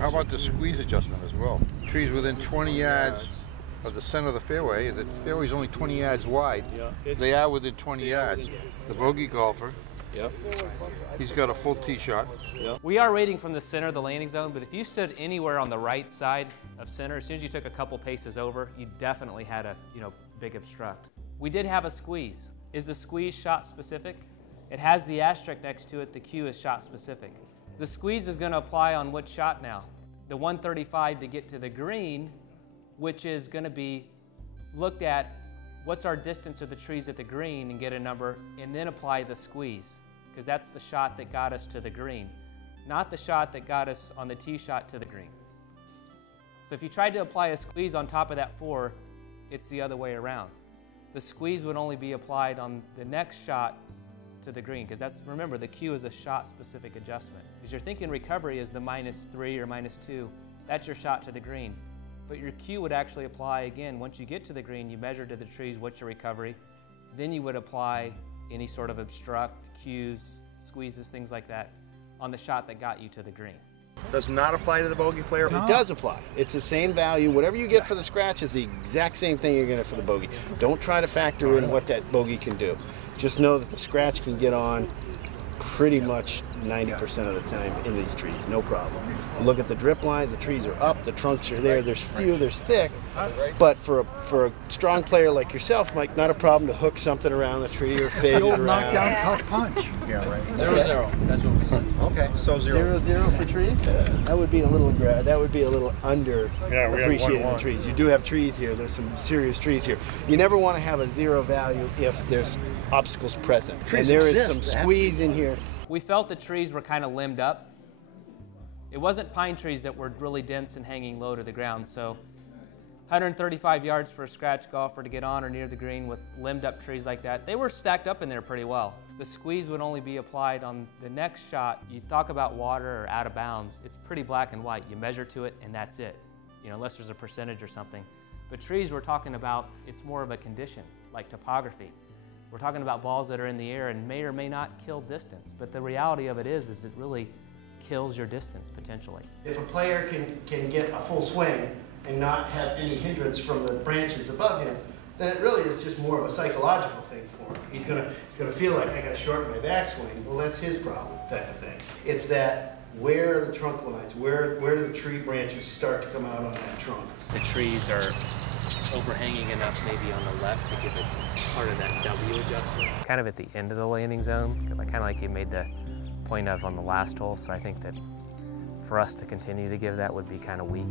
How about the squeeze adjustment as well? Trees within 20 yards of the center of the fairway is only 20 yards wide. Yeah, they are within 20 yards. The bogey golfer, yep. He's got a full tee shot. Yep. We are rating from the center of the landing zone, but if you stood anywhere on the right side of center, as soon as you took a couple paces over, you definitely had a big obstruct. We did have a squeeze. Is the squeeze shot specific? It has the asterisk next to it. The cue is shot specific. The squeeze is going to apply on which shot now? The 135 to get to the green, which is going to be looked at what's our distance of the trees at the green and get a number, and then apply the squeeze, because that's the shot that got us to the green, not the shot that got us on the tee shot to the green. So if you tried to apply a squeeze on top of that 4, it's the other way around. The squeeze would only be applied on the next shot to the green, because remember, the cue is a shot-specific adjustment. Because you're thinking recovery is the -3 or -2. That's your shot to the green. But your cue would actually apply again. Once you get to the green, you measure to the trees what's your recovery. Then you would apply any sort of obstruct, cues, squeezes, things like that on the shot that got you to the green. Does not apply to the bogey player? No. It does apply. It's the same value. Whatever you get for the scratch is the exact same thing you're going to get for the bogey. Don't try to factor in what that bogey can do. Just know that the scratch can get on pretty much 90% of the time in these trees, no problem. Look at the drip lines, the trees are up, the trunks are there, there's few, there's thick, but for a strong player like yourself, Mike, not a problem to hook something around the tree or fade it around. Knockdown cut punch. Yeah, right. 0-0. That's what we said. Okay, so 0-0 for trees? That would be a little under appreciating the trees. You do have trees here, there's some serious trees here. You never want to have a 0 value if there's obstacles present. Trees and there is exist, some squeeze in here. We felt the trees were kind of limbed up. It wasn't pine trees that were really dense and hanging low to the ground, so 135 yards for a scratch golfer to get on or near the green with limbed up trees like that, they were stacked up in there pretty well. The squeeze would only be applied on the next shot. You talk about water or out of bounds, it's pretty black and white. You measure to it and that's it, unless there's a percentage or something. But trees we're talking about, it's more of a condition, like topography. We're talking about balls that are in the air and may or may not kill distance, but the reality of it is it really kills your distance potentially. If a player can get a full swing and not have any hindrance from the branches above him, then it really is just more of a psychological thing for him. He's gonna feel like, I gotta shorten my backswing. Well, that's his problem, type of thing. It's that, where are the trunk lines? Where do the tree branches start to come out on that trunk? The trees are overhanging enough maybe on the left to give it part of that W adjustment. Kind of at the end of the landing zone, kind of like you made the point of on the last hole, so I think that for us to continue to give that would be kind of weak.